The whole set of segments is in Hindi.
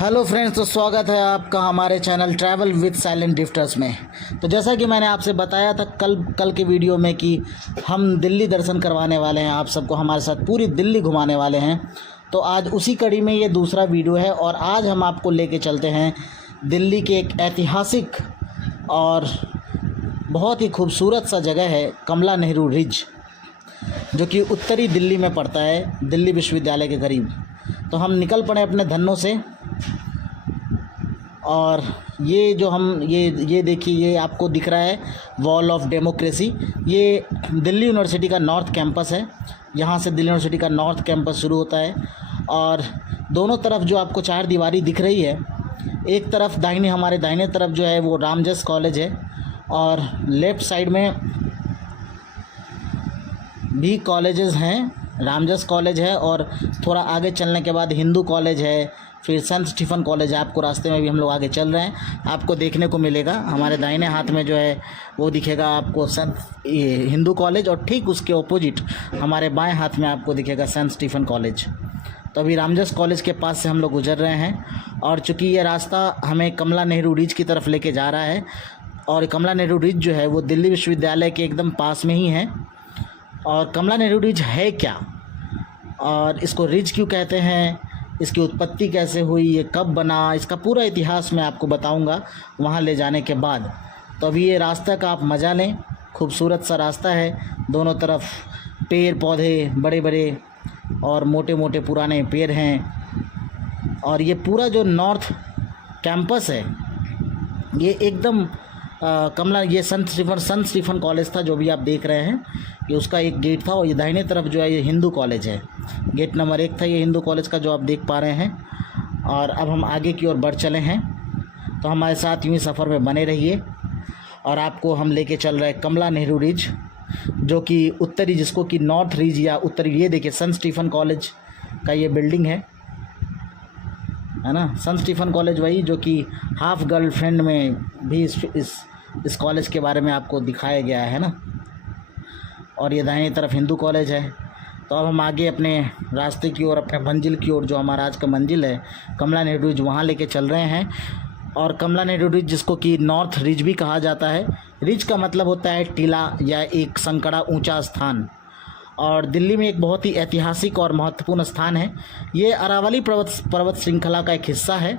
हेलो फ्रेंड्स, तो स्वागत है आपका हमारे channel travel with silent drifters में। तो जैसा कि मैंने आपसे बताया था कल के वीडियो में कि हम दिल्ली दर्शन करवाने वाले हैं, आप सबको हमारे साथ पूरी दिल्ली घुमाने वाले हैं। तो आज उसी कड़ी में ये दूसरा वीडियो है और आज हम आपको लेके चलते हैं दिल्ली के एक ऐतिहासिक और बहुत ही खूबसूरत सा जगह है कमला नेहरू रिज, जो कि उत्तरी दिल्ली में पड़ता है, दिल्ली विश्वविद्यालय के करीब। तो हम निकल पड़े अपने धनों से और ये जो हम ये देखिए, ये आपको दिख रहा है वॉल ऑफ डेमोक्रेसी। ये दिल्ली यूनिवर्सिटी का नॉर्थ कैंपस है। यहाँ से दिल्ली यूनिवर्सिटी का नॉर्थ कैंपस शुरू होता है और दोनों तरफ जो आपको चार दीवारी दिख रही है, एक तरफ हमारे दाहिने तरफ जो है वो रामजस कॉलेज है और लेफ़्ट साइड में भी कॉलेजेस हैं। रामजस कॉलेज है और थोड़ा आगे चलने के बाद हिंदू कॉलेज है, फिर सेंट स्टीफन कॉलेज है। आपको रास्ते में भी हम लोग आगे चल रहे हैं, आपको देखने को मिलेगा। हमारे दाहिने हाथ में जो है वो दिखेगा आपको हिंदू कॉलेज और ठीक उसके ऑपोजिट हमारे बाएं हाथ में आपको दिखेगा सेंट स्टीफन कॉलेज। तो अभी रामजस कॉलेज के पास से हम लोग गुजर रहे हैं और चूँकि ये रास्ता हमें कमला नेहरू रिज की तरफ लेके जा रहा है और कमला नेहरू रिज जो है वो दिल्ली विश्वविद्यालय के एकदम पास में ही है। और कमला नेहरू रिज है क्या और इसको रिज क्यों कहते हैं, इसकी उत्पत्ति कैसे हुई, ये कब बना, इसका पूरा इतिहास मैं आपको बताऊंगा वहाँ ले जाने के बाद। तो अभी ये रास्ता का आप मज़ा लें, खूबसूरत सा रास्ता है, दोनों तरफ पेड़ पौधे बड़े बड़े और मोटे मोटे पुराने पेड़ हैं। और ये पूरा जो नॉर्थ कैंपस है ये एकदम ये संत स्टीफन कॉलेज था जो भी आप देख रहे हैं, ये उसका एक गेट था। और ये दाहिने तरफ जो है ये हिंदू कॉलेज है, गेट नंबर 1 था ये हिंदू कॉलेज का जो आप देख पा रहे हैं। और अब हम आगे की ओर बढ़ चले हैं, तो हमारे साथ यूँ ही सफ़र में बने रहिए। और आपको हम लेके चल रहे हैं कमला नेहरू रिज, जो कि उत्तरी, जिसको कि नॉर्थ रिज या उत्तरी, ये देखिए संत स्टीफन कॉलेज का ये बिल्डिंग है ना। संत स्टीफन कॉलेज वही जो कि हाफ गर्लफ्रेंड में भी इस कॉलेज के बारे में आपको दिखाया गया है ना। और ये दाहिनी तरफ हिंदू कॉलेज है। तो अब हम आगे अपने रास्ते की ओर, अपने मंजिल की ओर, जो हमारा आज का मंजिल है कमला नेहरू रिज, वहाँ लेके चल रहे हैं। और कमला नेहरू रिज, जिसको कि नॉर्थ रिज भी कहा जाता है, रिज का मतलब होता है टीला या एक संकड़ा ऊंचा स्थान। और दिल्ली में एक बहुत ही ऐतिहासिक और महत्वपूर्ण स्थान है। ये अरावली पर्वत श्रृंखला का एक हिस्सा है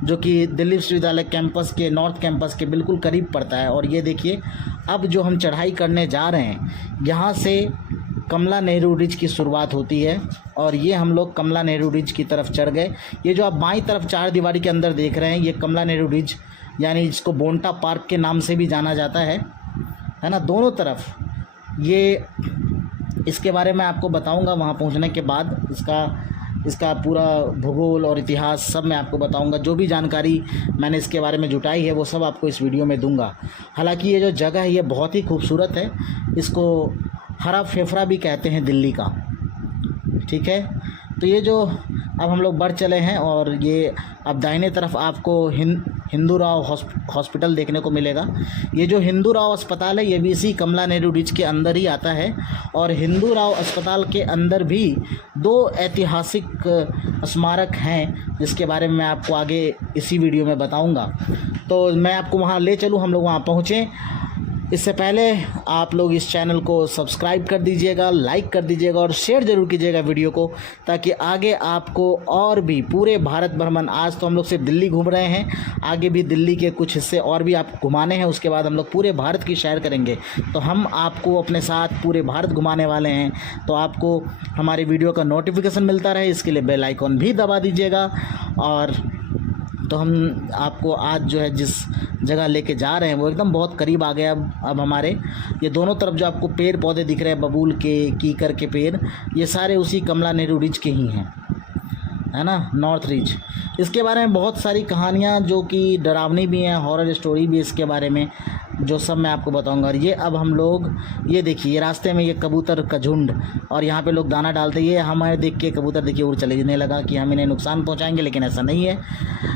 जो कि दिल्ली विश्वविद्यालय कैंपस के, नॉर्थ कैंपस के बिल्कुल करीब पड़ता है। और ये देखिए, अब जो हम चढ़ाई करने जा रहे हैं, यहाँ से कमला नेहरू रिज की शुरुआत होती है और ये हम लोग कमला नेहरू रिज की तरफ चढ़ गए। ये जो आप बाईं तरफ चार दीवारी के अंदर देख रहे हैं, ये कमला नेहरू रिज, यानी इसको बोंटा पार्क के नाम से भी जाना जाता है ना। दोनों तरफ ये, इसके बारे में आपको बताऊंगा वहाँ पहुँचने के बाद। इसका पूरा भूगोल और इतिहास सब मैं आपको बताऊंगा। जो भी जानकारी मैंने इसके बारे में जुटाई है वो सब आपको इस वीडियो में दूंगा। हालांकि ये जो जगह है ये बहुत ही खूबसूरत है, इसको हरा फेफड़ा भी कहते हैं दिल्ली का, ठीक है। तो ये जो अब हम लोग बढ़ चले हैं और ये अब दाहिने तरफ आपको हिंदू राव हॉस्पिटल देखने को मिलेगा। ये जो हिंदू राव अस्पताल है ये भी इसी कमला नेहरू रिज के अंदर ही आता है। और हिंदू राव अस्पताल के अंदर भी 2 ऐतिहासिक स्मारक हैं जिसके बारे में मैं आपको आगे इसी वीडियो में बताऊंगा। तो मैं आपको वहाँ ले चलूँ, हम लोग वहाँ पहुँचें। इससे पहले आप लोग इस चैनल को सब्सक्राइब कर दीजिएगा, लाइक कर दीजिएगा और शेयर ज़रूर कीजिएगा वीडियो को, ताकि आगे आपको और भी पूरे भारत भ्रमण, आज तो हम लोग सिर्फ दिल्ली घूम रहे हैं, आगे भी दिल्ली के कुछ हिस्से और भी आपको घुमाने हैं। उसके बाद हम लोग पूरे भारत की सैर करेंगे। तो हम आपको अपने साथ पूरे भारत घुमाने वाले हैं। तो आपको हमारे वीडियो का नोटिफिकेशन मिलता रहे, इसके लिए बेल आइकॉन भी दबा दीजिएगा। और तो हम आपको आज जो है जिस जगह लेके जा रहे हैं वो एकदम बहुत करीब आ गया। अब हमारे ये दोनों तरफ जो आपको पेड़ पौधे दिख रहे हैं, बबूल के, कीकर के पेड़, ये सारे उसी कमला नेहरू रिज के ही हैं, है ना, नॉर्थ रिज। इसके बारे में बहुत सारी कहानियाँ जो कि डरावनी भी हैं, हॉरर स्टोरी भी इसके बारे में, जो सब मैं आपको बताऊंगा। और ये अब हम लोग, ये देखिए, ये रास्ते में ये कबूतर का झुंड और यहाँ पे लोग दाना डालते, ये हमें देख के कबूतर देखिए उड़ चले लगा कि हम इन्हें नुकसान पहुँचाएंगे, लेकिन ऐसा नहीं है।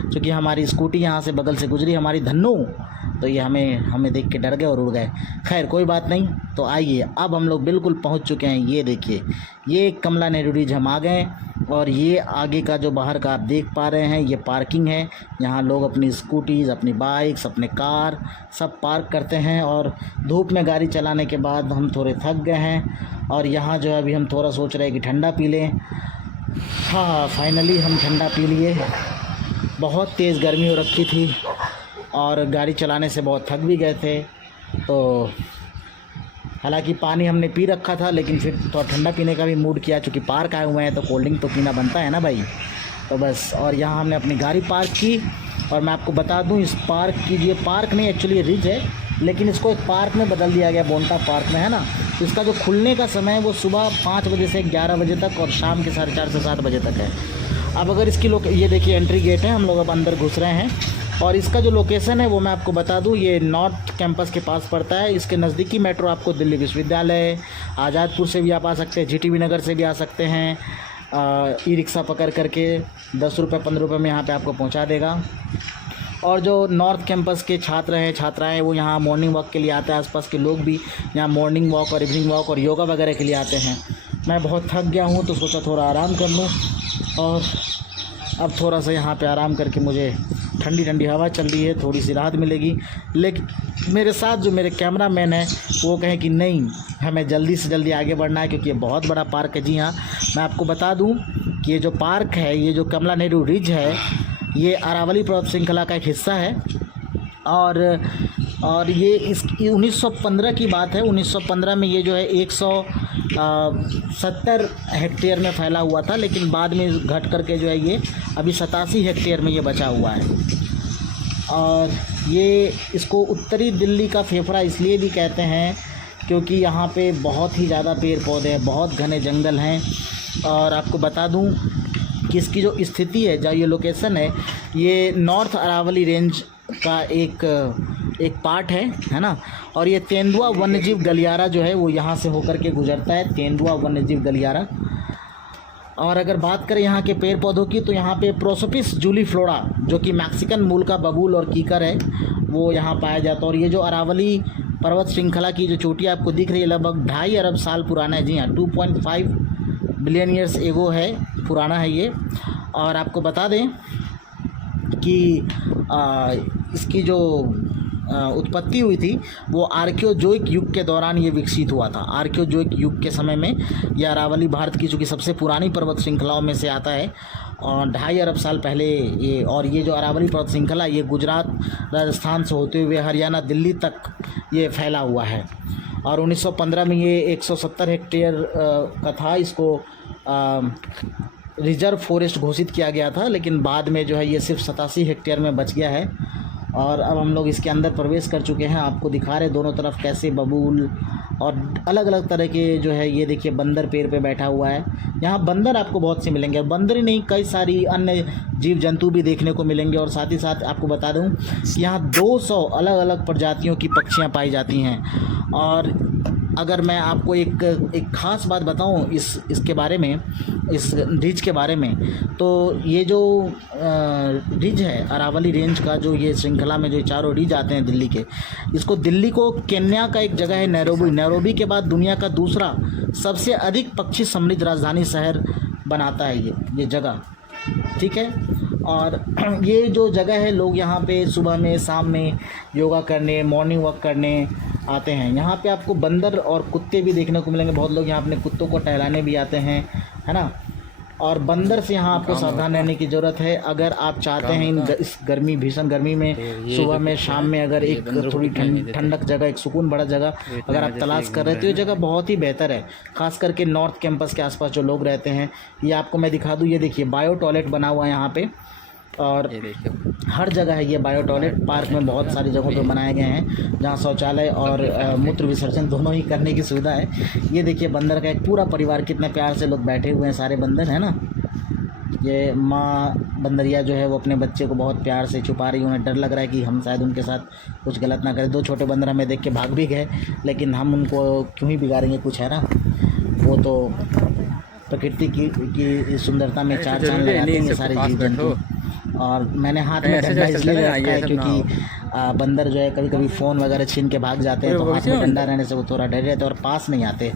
क्योंकि हमारी स्कूटी यहाँ से बगल से गुजरी, हमारी धन्नू, तो ये हमें देख के डर गए और उड़ गए। खैर कोई बात नहीं। तो आइए, अब हम लोग बिल्कुल पहुँच चुके हैं। ये देखिए, ये कमला नेहरू रिज हम आ गए और ये आगे का जो बाहर का आप देख पा रहे हैं ये पार्किंग है। यहाँ लोग अपनी स्कूटीज़, अपनी बाइक्स, अपने कार सब पार्क करते हैं। और धूप में गाड़ी चलाने के बाद हम थोड़े थक गए हैं और यहाँ जो है अभी हम थोड़ा सोच रहे हैं कि ठंडा पी लें। हाँ, फाइनली हम ठंडा पी लिए। बहुत तेज़ गर्मी हो रखी थी और गाड़ी चलाने से बहुत थक भी गए थे। तो हालांकि पानी हमने पी रखा था लेकिन फिर थोड़ा ठंडा पीने का भी मूड किया, चूँकि पार्क आए हुए हैं तो कोल्ड ड्रिंक तो पीना बनता है ना भाई। तो बस, और यहाँ हमने अपनी गाड़ी पार्क की। और मैं आपको बता दूँ, इस पार्क की, ये पार्क नहीं एक्चुअली रिज है, लेकिन इसको एक पार्क में बदल दिया गया, बोंटा पार्क में, है ना। इसका जो खुलने का समय है वो सुबह 5 बजे से 11 बजे तक और शाम के 4:30 से 7 बजे तक है। अब अगर इसकी ये देखिए एंट्री गेट है, हम लोग अब अंदर घुस रहे हैं। और इसका जो लोकेशन है वो मैं आपको बता दूं, ये नॉर्थ कैंपस के पास पड़ता है। इसके नज़दीकी मेट्रो आपको दिल्ली विश्वविद्यालय, आज़ादपुर से भी आप आ सकते हैं, जीटीबी नगर से भी आ सकते हैं। ई रिक्शा पकड़ करके 10 रुपये 15 रुपये में यहाँ पे आपको पहुँचा देगा। और जो नॉर्थ कैंपस के छात्र हैं, छात्राएं, वो यहाँ मॉर्निंग वॉक के लिए आते हैं। आसपास के लोग भी यहाँ मॉर्निंग वॉक और इवनिंग वॉक और योगा वगैरह के लिए आते हैं। मैं बहुत थक गया हूँ तो सोचा थोड़ा आराम कर लूँ। और अब थोड़ा सा यहाँ पे आराम करके मुझे ठंडी ठंडी हवा चल रही है, थोड़ी सी राहत मिलेगी। लेकिन मेरे साथ जो मेरे कैमरा मैन है वो कहे कि नहीं, हमें जल्दी से जल्दी आगे बढ़ना है क्योंकि ये बहुत बड़ा पार्क है। जी हाँ, मैं आपको बता दूं कि ये जो पार्क है, ये जो कमला नेहरू रिज है, ये अरावली पर्वत श्रृंखला का एक हिस्सा है। और ये 1915 की बात है। 1915 में ये जो है 170 हेक्टेयर में फैला हुआ था, लेकिन बाद में घट करके जो है ये अभी 87 हेक्टेयर में ये बचा हुआ है। और ये इसको उत्तरी दिल्ली का फेफड़ा इसलिए भी कहते हैं क्योंकि यहाँ पे बहुत ही ज़्यादा पेड़ पौधे हैं, बहुत घने जंगल हैं। और आपको बता दूँ कि इसकी जो स्थिति है, जहाँ ये लोकेशन है, ये नॉर्थ अरावली रेंज का एक पार्ट है ना। और ये तेंदुआ वन्यजीव गलियारा जो है वो यहाँ से होकर के गुजरता है, तेंदुआ वन्यजीव गलियारा। और अगर बात करें यहाँ के पेड़ पौधों की, तो यहाँ पे प्रोसोपिस जूलीफ्लोरा, जो कि मैक्सिकन मूल का बबूल और कीकर है, वो यहाँ पाया जाता है। और ये जो अरावली पर्वत श्रृंखला की जो चोटी आपको दिख रही है, लगभग 2.5 अरब साल पुराना है। जी हाँ, 2.5 बिलियन ईयर्स एगो है, पुराना है ये। और आपको बता दें कि इसकी जो उत्पत्ति हुई थी वो आर्कियोजोइक युग के दौरान ये विकसित हुआ था। आर्कियोजोइक युग के समय में यह अरावली भारत की चूँकि सबसे पुरानी पर्वत श्रृंखलाओं में से आता है और 2.5 अरब साल पहले ये। और ये जो अरावली पर्वत श्रृंखला, ये गुजरात, राजस्थान से होते हुए हरियाणा, दिल्ली तक ये फैला हुआ है। और 1915 में ये 170 हेक्टेयर का था। इसको रिजर्व फॉरेस्ट घोषित किया गया था, लेकिन बाद में जो है ये सिर्फ 87 हेक्टेयर में बच गया है। और अब हम लोग इसके अंदर प्रवेश कर चुके हैं। आपको दिखा रहे दोनों तरफ कैसे बबूल और अलग अलग तरह के जो है, ये देखिए बंदर पेड़ पे बैठा हुआ है। यहाँ बंदर आपको बहुत से मिलेंगे, और बंदर ही नहीं, कई सारी अन्य जीव जंतु भी देखने को मिलेंगे। और साथ ही साथ आपको बता दूँ कि यहाँ 200 अलग अलग प्रजातियों की पक्षियाँ पाई जाती हैं। और अगर मैं आपको एक ख़ास बात बताऊं इसके बारे में, इस रिज के बारे में, तो ये जो रिज है अरावली रेंज का, जो ये श्रृंखला में जो चारों रिज आते हैं दिल्ली के, इसको दिल्ली को केन्या का एक जगह है नैरोबी के बाद दुनिया का दूसरा सबसे अधिक पक्षी समृद्ध राजधानी शहर बनाता है ये जगह, ठीक है। और ये जो जगह है, लोग यहाँ पे सुबह में, शाम में योगा करने, मॉर्निंग वॉक करने आते हैं। यहाँ पे आपको बंदर और कुत्ते भी देखने को मिलेंगे। बहुत लोग यहाँ अपने कुत्तों को टहलाने भी आते हैं, है ना। और बंदर से यहाँ आपको सावधान रहने की ज़रूरत है। अगर आप चाहते हैं इस गर्मी, भीषण गर्मी में, सुबह में, शाम में, अगर एक थोड़ी ठंडक जगह, एक सुकून भरा जगह अगर आप तलाश कर रहे हैं तो ये जगह बहुत ही बेहतर है। खास करके नॉर्थ कैंपस के आसपास जो लोग रहते हैं, ये आपको मैं दिखा दूँ। ये देखिए बायो टॉयलेट बना हुआ है यहाँ पे, और हर जगह है ये बायो टॉयलेट। पार्क में बहुत सारी जगहों पे बनाए गए हैं जहाँ शौचालय और मूत्र विसर्जन दोनों ही करने की सुविधा है। ये देखिए बंदर का एक पूरा परिवार, कितने प्यार से लोग बैठे हुए हैं, सारे बंदर, है ना। ये माँ बंदरिया जो है वो अपने बच्चे को बहुत प्यार से छुपा रही है। उन्हें डर लग रहा है कि हम शायद उनके साथ कुछ गलत ना करें। 2 छोटे बंदर हमें देख के भाग भी गए, लेकिन हम उनको क्यों ही बिगाड़ेंगे कुछ, है ना। वो तो प्रकृति की सुंदरता में चार चांद लगाते हैं सारे जीव जंतु। और मैंने हाथ में डंडा इसलिए रखा है क्योंकि बंदर जो है कभी कभी फ़ोन वगैरह छीन के भाग जाते हैं, तो हाथ में डंडा रहने से वो थोड़ा डर रहते हैं और पास नहीं आते।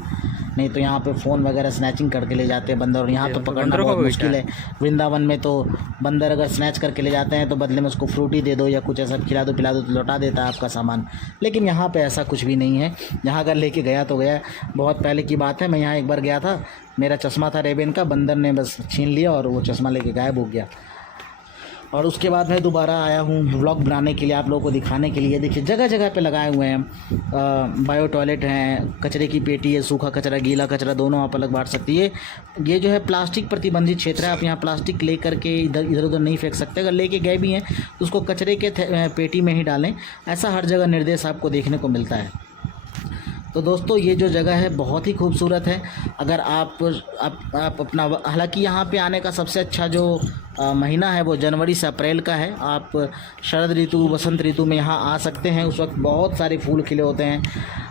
नहीं तो यहाँ पे फ़ोन वगैरह स्नैचिंग करके ले जाते हैं बंदर, और यहाँ तो पकड़ना बंदरों का बहुत भी मुश्किल है। वृंदावन में तो बंदर अगर स्नैच करके ले जाते हैं तो बदले में उसको फ्रूटी दे दो या कुछ ऐसा खिला दो पिला दो तो लौटा देता है आपका सामान। लेकिन यहाँ पे ऐसा कुछ भी नहीं है। यहाँ अगर लेके गया तो गया। बहुत पहले की बात है, मैं यहाँ एक बार गया था, मेरा चश्मा था रेबेन का, बंदर ने बस छीन लिया और वो चश्मा लेके गायब हो गया। और उसके बाद मैं दोबारा आया हूँ व्लॉग बनाने के लिए, आप लोगों को दिखाने के लिए। देखिए जगह जगह पे लगाए हुए हैं बायो टॉयलेट हैं, कचरे की पेटी है, सूखा कचरा गीला कचरा दोनों आप अलग बांट सकती है। ये जो है प्लास्टिक प्रतिबंधित क्षेत्र है, आप यहाँ प्लास्टिक ले करके इधर उधर नहीं फेंक सकते। अगर लेके गए भी हैं तो उसको कचरे के पेटी में ही डालें। ऐसा हर जगह निर्देश आपको देखने को मिलता है। तो दोस्तों ये जो जगह है बहुत ही खूबसूरत है। अगर आप अपना, हालांकि यहाँ पे आने का सबसे अच्छा जो महीना है वो जनवरी से अप्रैल का है। आप शरद ऋतु वसंत ऋतु में यहाँ आ सकते हैं। उस वक्त बहुत सारे फूल खिले होते हैं,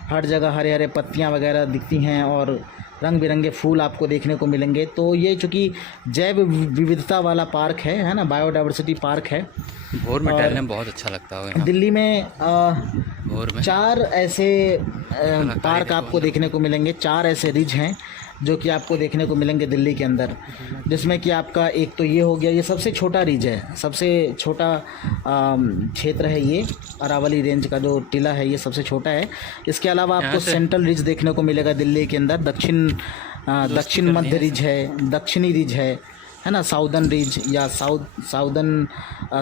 हर जगह हरे हरे पत्तियाँ वगैरह दिखती हैं और रंग बिरंगे फूल आपको देखने को मिलेंगे। तो ये चूँकि जैव विविधता वाला पार्क है ना, बायोडाइवर्सिटी पार्क है। भोर में टहलने में बहुत अच्छा लगता है। दिल्ली में भोर में 4 ऐसे पार्क आपको देखने को मिलेंगे, 4 ऐसे रिज हैं जो कि आपको देखने को मिलेंगे दिल्ली के अंदर, जिसमें कि आपका एक तो ये हो गया, ये सबसे छोटा रिज है, सबसे छोटा क्षेत्र है ये। अरावली रेंज का जो टीला है ये सबसे छोटा है। इसके अलावा आपको सेंट्रल रिज देखने को मिलेगा दिल्ली के अंदर, दक्षिण मध्य रिज है, दक्षिणी रिज है ना, साउदर्न रिज या साउदर्न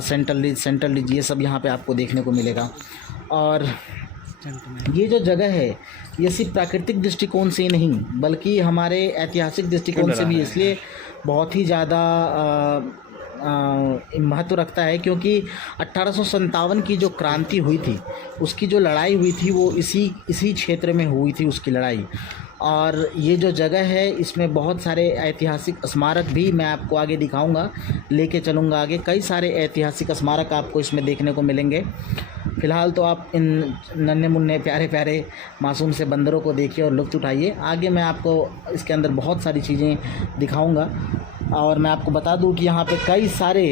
सेंट्रल रिज, ये सब यहाँ पे आपको देखने को मिलेगा। और ये जो जगह है ये सिर्फ प्राकृतिक दृष्टिकोण से ही नहीं बल्कि हमारे ऐतिहासिक दृष्टिकोण से भी इसलिए बहुत ही ज़्यादा महत्व रखता है क्योंकि 1857 की जो क्रांति हुई थी, उसकी जो लड़ाई हुई थी वो इसी क्षेत्र में हुई थी उसकी लड़ाई। और ये जो जगह है इसमें बहुत सारे ऐतिहासिक स्मारक भी मैं आपको आगे दिखाऊंगा, लेके चलूँगा आगे। कई सारे ऐतिहासिक स्मारक आपको इसमें देखने को मिलेंगे। फ़िलहाल तो आप इन नन्हे मुन्ने प्यारे प्यारे मासूम से बंदरों को देखिए और लुत्फ़ उठाइए। आगे मैं आपको इसके अंदर बहुत सारी चीज़ें दिखाऊंगा। और मैं आपको बता दूं कि यहाँ पे कई सारे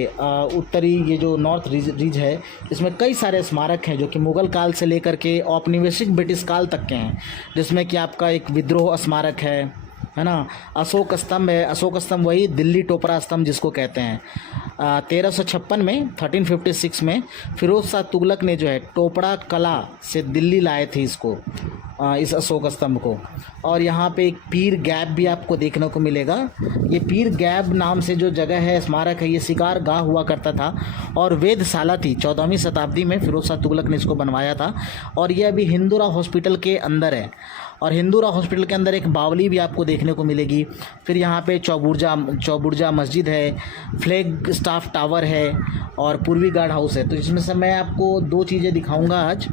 उत्तरी ये जो नॉर्थ रीज है इसमें कई सारे स्मारक हैं जो कि मुग़ल काल से लेकर के औपनिवेशिक ब्रिटिश काल तक के हैं, जिसमें कि आपका एक विद्रोह स्मारक है ना, अशोक स्तंभ है। अशोक स्तंभ वही दिल्ली टोपरा स्तंभ जिसको कहते हैं। 1356 में 1356 में फिरोज शाह तुगलक ने जो है टोपरा कला से दिल्ली लाए थे इसको, इस अशोक स्तंभ को। और यहाँ पे एक पीर गैप भी आपको देखने को मिलेगा। ये पीर गैप नाम से जो जगह है, स्मारक है, ये शिकार गाह हुआ करता था और वेधशाला थी। 14वीं शताब्दी में फिरोज शाह तुगलक ने इसको बनवाया था। और ये अभी हिंदूरा हॉस्पिटल के अंदर है। और हिंदूरा हॉस्पिटल के अंदर एक बावली भी आपको देखने को मिलेगी। फिर यहाँ पे चौबुर्जा मस्जिद है, फ्लैग स्टाफ टावर है और पूर्वी गार्ड हाउस है। तो इसमें से मैं आपको 2 चीज़ें दिखाऊंगा आज,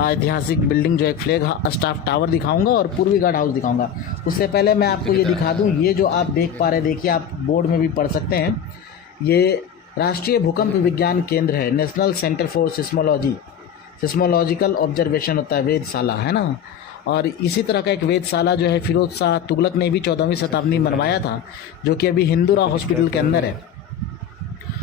ऐतिहासिक बिल्डिंग जो एक फ्लैग स्टाफ टावर दिखाऊंगा और पूर्वी गार्ड हाउस दिखाऊंगा। उससे पहले मैं आपको ये दिखा दूँ, ये जो आप देख पा रहे हैं, देखिए आप बोर्ड में भी पढ़ सकते हैं, ये राष्ट्रीय भूकंप विज्ञान केंद्र है, national centre for seismological observation होता है, वेधशाला है ना। और इसी तरह का एक वेधशाला जो है फिरोज शाह तुगलक ने भी 14वीं शताब्दी में बनवाया था, जो कि अभी हिंदूरा हॉस्पिटल के अंदर है।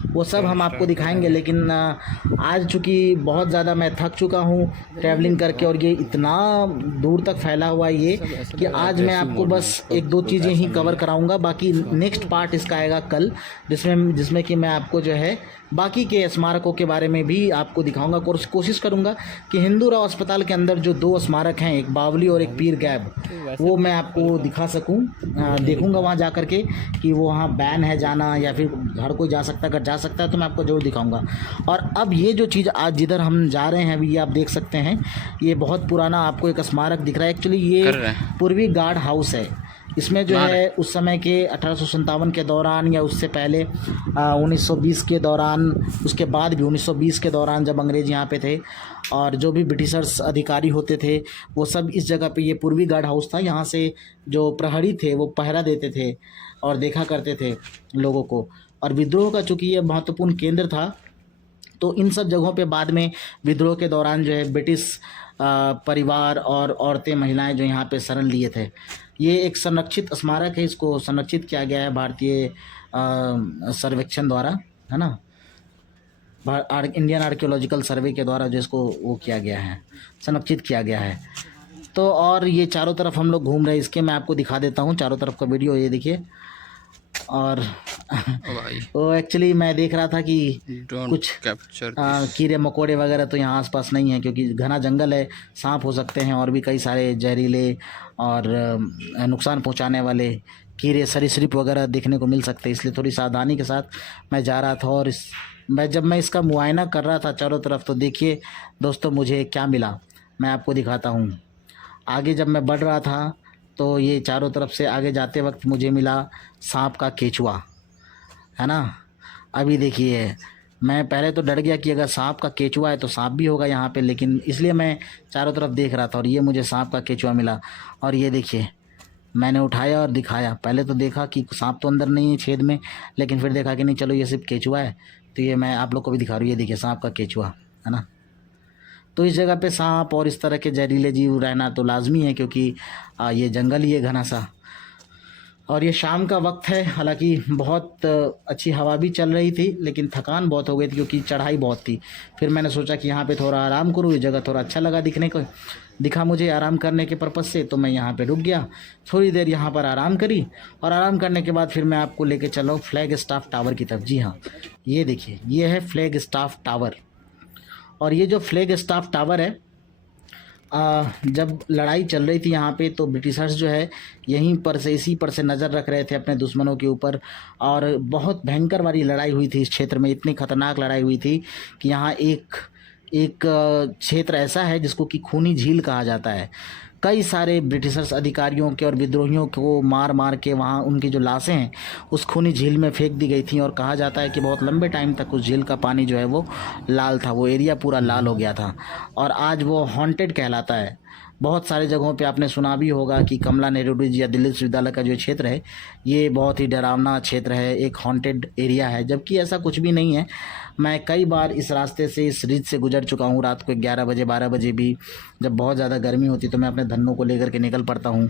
वो सब हम आपको दिखाएंगे। लेकिन आज चूँकि बहुत ज़्यादा मैं थक चुका हूँ ट्रैवलिंग करके, और ये इतना दूर तक फैला हुआ है ये कि आज मैं आपको बस 1-2 चीज़ें ही कवर कराऊंगा। बाकी नेक्स्ट पार्ट इसका आएगा कल, जिसमें कि मैं आपको जो है बाकी के स्मारकों के बारे में भी आपको दिखाऊंगा। कोशिश करूंगा कि हिंदूरा अस्पताल के अंदर जो 2 स्मारक हैं, एक बावली और एक पीर गैब, वो मैं आपको दिखा सकूं। देखूंगा वहां जा कर के कि वो वहाँ बैन है जाना या फिर हर कोई जा सकता है। अगर जा सकता है तो मैं आपको ज़रूर दिखाऊंगा। और अब ये जो चीज़ आज जिधर हम जा रहे हैं अभी, ये आप देख सकते हैं, ये बहुत पुराना आपको एक स्मारक दिख रहा है। एक्चुअली ये पूर्वी गार्ड हाउस है। इसमें जो है उस समय के 1857 के दौरान या उससे पहले 1920 के दौरान, उसके बाद भी 1920 के दौरान जब अंग्रेज़ यहाँ पे थे और जो भी ब्रिटिशर्स अधिकारी होते थे वो सब इस जगह पे, ये पूर्वी गार्ड हाउस था। यहाँ से जो प्रहरी थे वो पहरा देते थे और देखा करते थे लोगों को। और विद्रोह का चूँकि ये महत्वपूर्ण केंद्र था, तो इन सब जगहों पे बाद में विद्रोह के दौरान जो है ब्रिटिश परिवार और औरतें महिलाएं जो यहाँ पे शरण लिए थे। ये एक संरक्षित स्मारक है, इसको संरक्षित किया गया है भारतीय सर्वेक्षण द्वारा, है ना, इंडियन आर्कियोलॉजिकल सर्वे के द्वारा जो इसको वो किया गया है, संरक्षित किया गया है। तो और ये चारों तरफ हम लोग घूम रहे हैं, इसके मैं आपको दिखा देता हूँ चारों तरफ का वीडियो, ये देखिए। और ओ भाई, वो एक्चुअली मैं देख रहा था कि डोंट कुछ कैप्चर कीड़े मकोड़े वगैरह तो यहाँ आसपास नहीं है, क्योंकि घना जंगल है। सांप हो सकते हैं और भी कई सारे जहरीले और नुकसान पहुँचाने वाले कीड़े सरीसृप वगैरह देखने को मिल सकते हैं, इसलिए थोड़ी सावधानी के साथ मैं जा रहा था। और जब मैं इसका मुआयना कर रहा था चारों तरफ, तो देखिए दोस्तों मुझे क्या मिला, मैं आपको दिखाता हूँ। आगे जब मैं बढ़ रहा था तो ये चारों तरफ से आगे जाते वक्त मुझे मिला सांप का केचुआ, है ना। अभी देखिए, मैं पहले तो डर गया कि अगर सांप का केचुआ है तो सांप भी होगा यहाँ पे, लेकिन इसलिए मैं चारों तरफ देख रहा था और ये मुझे सांप का केचुआ मिला। और ये देखिए, मैंने उठाया और दिखाया। पहले तो देखा कि सांप तो अंदर नहीं है छेद में, लेकिन फिर देखा कि नहीं, चलो ये सिर्फ केचुआ है। तो ये मैं आप लोग को भी दिखा रहा हूँ, ये देखिए सांप का केचुआ, है ना। तो इस जगह पे सांप और इस तरह के जहरीले जीव रहना तो लाजमी है, क्योंकि ये जंगल ही है घना सा। और ये शाम का वक्त है, हालांकि बहुत अच्छी हवा भी चल रही थी, लेकिन थकान बहुत हो गई थी क्योंकि चढ़ाई बहुत थी। फिर मैंने सोचा कि यहाँ पे थोड़ा आराम करूँ, ये जगह थोड़ा अच्छा लगा दिखा मुझे आराम करने के पर्पज़ से, तो मैं यहाँ पे रुक गया। थोड़ी देर यहाँ पर आराम करी, और आराम करने के बाद फिर मैं आपको लेके चला हूँ फ्लैग स्टाफ टावर की तरफ। जी हाँ, ये देखिए, ये है फ्लैग स्टाफ टावर। और ये जो फ्लैग स्टाफ टावर है, जब लड़ाई चल रही थी यहाँ पे, तो ब्रिटिशर्स जो है यहीं पर से, इसी पर से नज़र रख रहे थे अपने दुश्मनों के ऊपर। और बहुत भयंकर वाली लड़ाई हुई थी इस क्षेत्र में, इतनी खतरनाक लड़ाई हुई थी कि यहाँ एक एक क्षेत्र ऐसा है जिसको कि खूनी झील कहा जाता है। कई सारे ब्रिटिशर्स अधिकारियों के और विद्रोहियों को मार मार के वहाँ उनकी जो लाशें हैं उस खूनी झील में फेंक दी गई थी। और कहा जाता है कि बहुत लंबे टाइम तक उस झील का पानी जो है वो लाल था, वो एरिया पूरा लाल हो गया था। और आज वो हॉन्टेड कहलाता है। बहुत सारे जगहों पे आपने सुना भी होगा कि कमला नेहरू ब्रिज या दिल्ली विश्वविद्यालय का जो क्षेत्र है, ये बहुत ही डरावना क्षेत्र है, एक हॉन्टेड एरिया है, जबकि ऐसा कुछ भी नहीं है। मैं कई बार इस रास्ते से, इस रिज से गुजर चुका हूँ। रात को 11 बजे 12 बजे भी जब बहुत ज़्यादा गर्मी होती तो मैं अपने धन्नों को लेकर के निकल पड़ता हूँ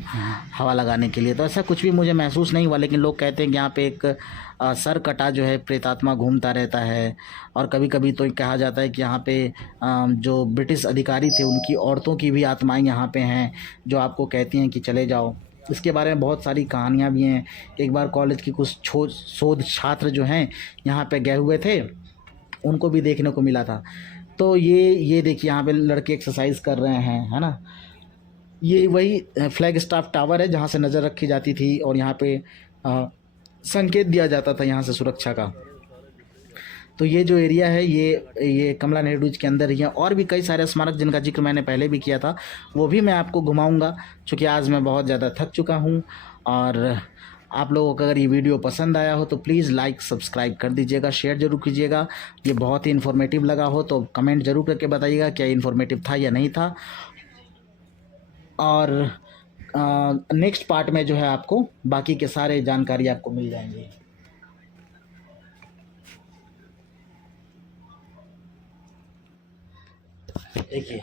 हवा लगाने के लिए। तो ऐसा कुछ भी मुझे महसूस नहीं हुआ, लेकिन लोग कहते हैं कि यहाँ पे एक सर कटा जो है प्रेतात्मा घूमता रहता है। और कभी कभी तो कहा जाता है कि यहाँ पे जो ब्रिटिश अधिकारी थे उनकी औरतों की भी आत्माएं यहाँ पे हैं, जो आपको कहती हैं कि चले जाओ। इसके बारे में बहुत सारी कहानियाँ भी हैं। एक बार कॉलेज की कुछ शोध छात्र जो हैं यहाँ पे गए हुए थे, उनको भी देखने को मिला था। तो ये देखिए, यहाँ पे लड़के एक्सरसाइज कर रहे हैं, है ना। ये वही फ्लैग स्टाफ टावर है जहाँ से नज़र रखी जाती थी, और यहाँ पे संकेत दिया जाता था यहाँ से सुरक्षा का। तो ये जो एरिया है ये कमला नेहरू ब्रिज के अंदर ही है। और भी कई सारे स्मारक जिनका जिक्र मैंने पहले भी किया था, वो भी मैं आपको घुमाऊंगा, क्योंकि आज मैं बहुत ज़्यादा थक चुका हूँ। और आप लोगों को अगर ये वीडियो पसंद आया हो तो प्लीज़ लाइक सब्सक्राइब कर दीजिएगा, शेयर ज़रूर कीजिएगा। ये बहुत ही इन्फॉर्मेटिव लगा हो तो कमेंट ज़रूर करके बताइएगा क्या इन्फॉर्मेटिव था या नहीं था। और नेक्स्ट पार्ट में जो है आपको बाकी के सारे जानकारी आपको मिल जाएंगे। देखिए,